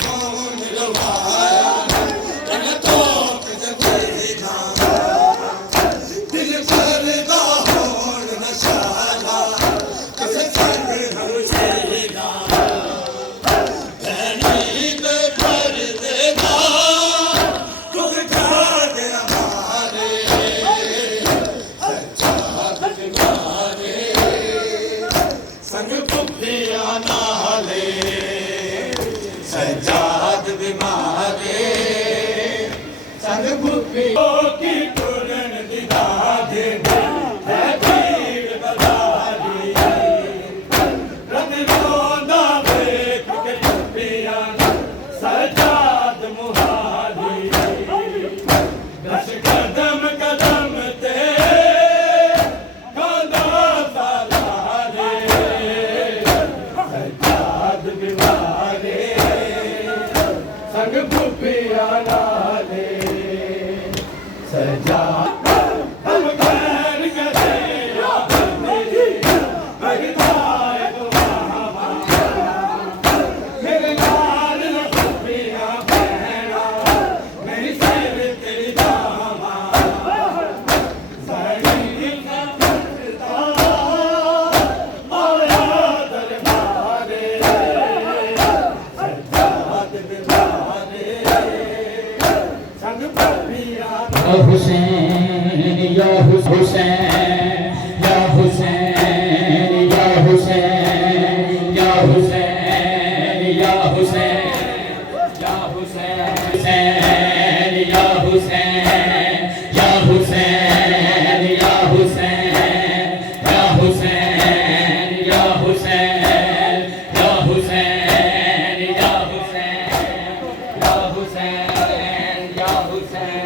خون روایا ان تو جگہ دل کردا ہون نشالا کس سنگ ہم سے گا بھینی دے پر دے گا تم جان ہمارے سجاد بیمارے سنگ پھپھیاں نالے سجاد بیمارے سنگ پھپھیاں کی ٹورن ددا دے ہے بھیڑ بداری رن روندا ویکھ کے پھپھیاں سجاد مہاری دس قدم قدم تے کاندا سالارے سجاد بیمارے سنگ پھپھیاں نالے سجاد ہم خیر کرے یا بندی بگدائے دعا میرے لال نہ پھپھیاں بہنا میری سیر تیری داما سڑی کا پھرتا آیا دربارے سجاد بیمارے سنگ پھپھیاں حسین یا حسین یا حسین یا حسین یا حسین یا حسین یا حسین یا حسین یا حسین یا حسین یا حسین یا حسین یا حسین یا حسین یا حسین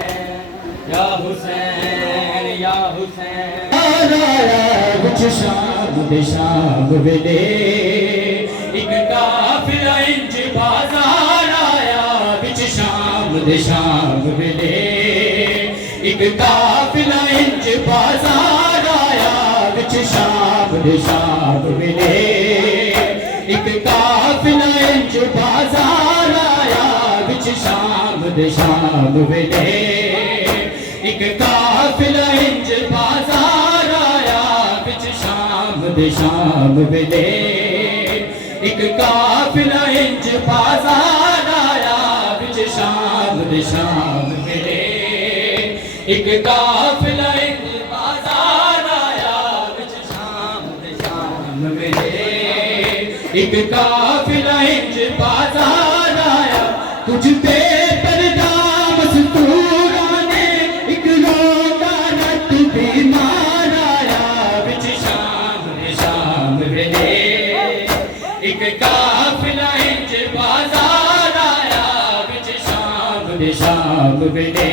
یا حسین یا حسین آیا کچھ شام دے شام ویلے ایک قافلہ انج بازار آیا بچ شام دے شام ویلے ایک قافلہ انج بازار آیا بچ شام دے شام ویلے ایک قافلہ انج بازار آیا بچ شام دے شام ویلے ایک قافلہ انج بازار آیا بچ شام دے شام ویلے ایک قافلہ انج بازار آیا بچ شام دے شام ویلے ایک قافلہ انج بازار آیا بچ شام دے شام ویلے ایک قافلہ انج بازار آیا کچھ بے پردہ مستورانے ایک روتا رت بیمار آیا بچ شام دے شام ویلے ایک قافلہ انج بازار آیا بچ شام دے شام ویلے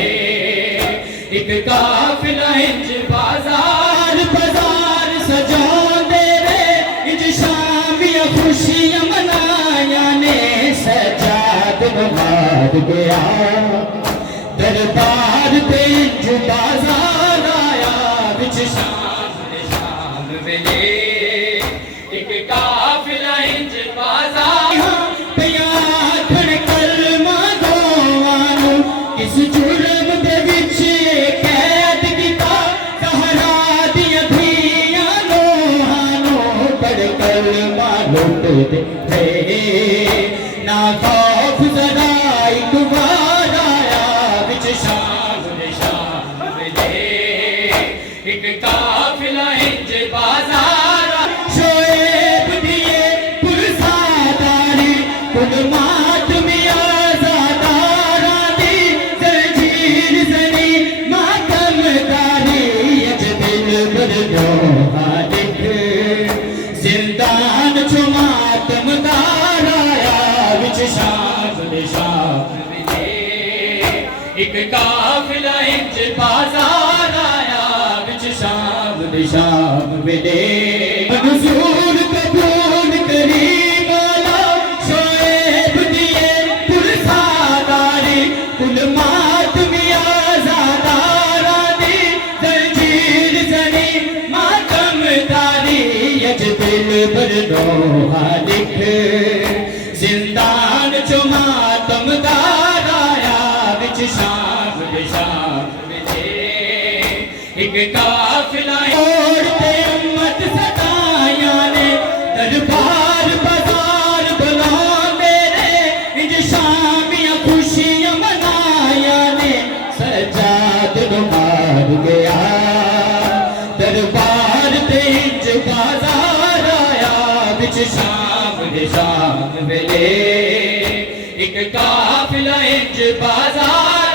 ایک قافلہ انج بازار بازار سجاندے رے انج شامیاں خوشیاں منایا نے سجاد نماد گیا دربار تے انج بازار آیا بچ شام دے شام ویلے ایک قافلہ انج بازار پیار کھڑ کلمہ دوانو کس جرم دے وچ قید کیتا زہرا دیاں دھیاں لوہانو پڑھ کلمہ لٹ دے نہ خوف ذرا ایک بار آیا بچ شام دے شام ویلے ایک قافلہ انج بازار شعیب دیے پرساداری کل ماتمی آزاداراں دی زنجیر زنی ماتم داری اج دل بردوہا لکھ زندان چو ماتم دار آیا بچ شام دے شام ویلے ایک قافلہ انج بازار آیا بچ شام دے شام ویلے منظور قبول کری مولا شعیب دیے پرساداری کل ماتمی آزاداراں دی زنجیر زنی ماتم داری اج دل بردوہا لکھ زندان چو ماتم ایک قافلہ اوڑتے امت ستائیاں نے دربار بازار بلاندے نے انج شامیاں خوشیاں منائیاں نے سجاد نو مار گیا دربار تے انج بازار آیا وچ شام دے شام ویلے ایک قافلہ انج بازار